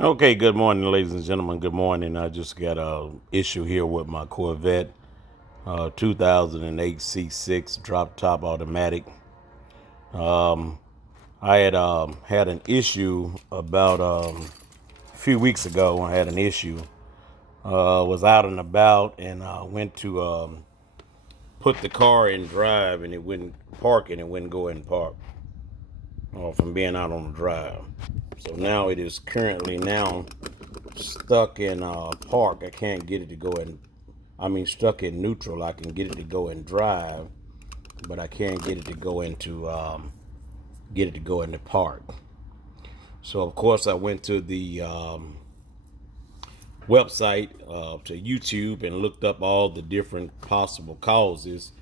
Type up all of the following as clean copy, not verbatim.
Okay, good morning, ladies and gentlemen. Good morning. I just got a issue here with my Corvette, 2008 C6 drop top automatic. I had an issue about a few weeks ago. I had an issue. Was out and about and went to put the car in drive, and it wouldn't park, and it wouldn't go in park from being out on the drive. So now it is currently now stuck in park. I can't get it to go in. Stuck in neutral. I can get it to go in drive, but I can't get it to go into park. So of course I went to the website, to YouTube, and looked up all the different possible causes,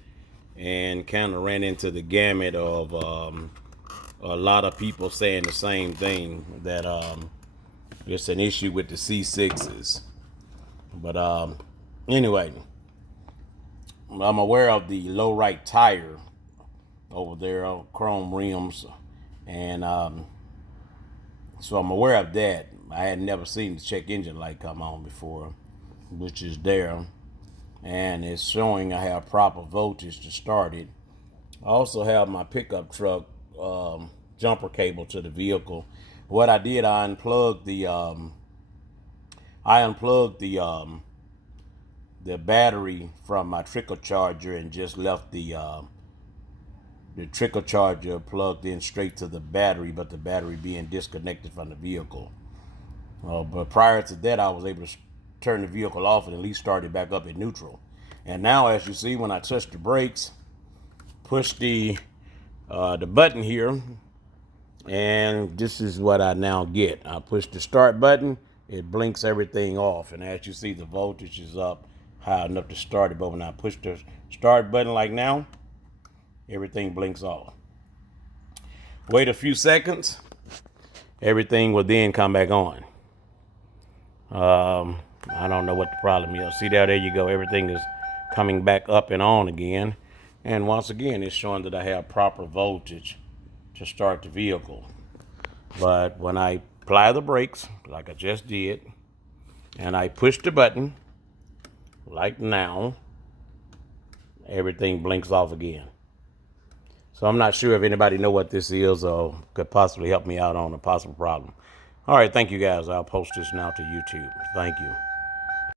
and kind of ran into the gamut of a lot of people saying the same thing, that it's an issue with the C6s. But anyway, I'm aware of the low right tire over there, chrome rims, and so I'm aware of that. I had never seen the check engine light come on before, which is there, and it's showing I have proper voltage to start it. I also have my pickup truck jumper cable to the vehicle. What I did, I unplugged the battery from my trickle charger and just left the trickle charger plugged in straight to the battery, but the battery being disconnected from the vehicle. But prior to that, I was able to turn the vehicle off and at least start it back up at neutral. And now, as you see, when I touch the brakes, push the button here, and this is what I now get. I push the start button, it blinks everything off, and as you see, the voltage is up high enough to start it. But when I push the start button like now, everything blinks off. Wait a few seconds, everything will then come back on. I don't know what the problem is. See there you go. Everything is coming back up and on again. And once again, it's showing that I have proper voltage to start the vehicle. But when I apply the brakes, like I just did, and I push the button, like now, everything blinks off again. So I'm not sure if anybody know what this is or could possibly help me out on a possible problem. All right, thank you guys. I'll post this now to YouTube. Thank you.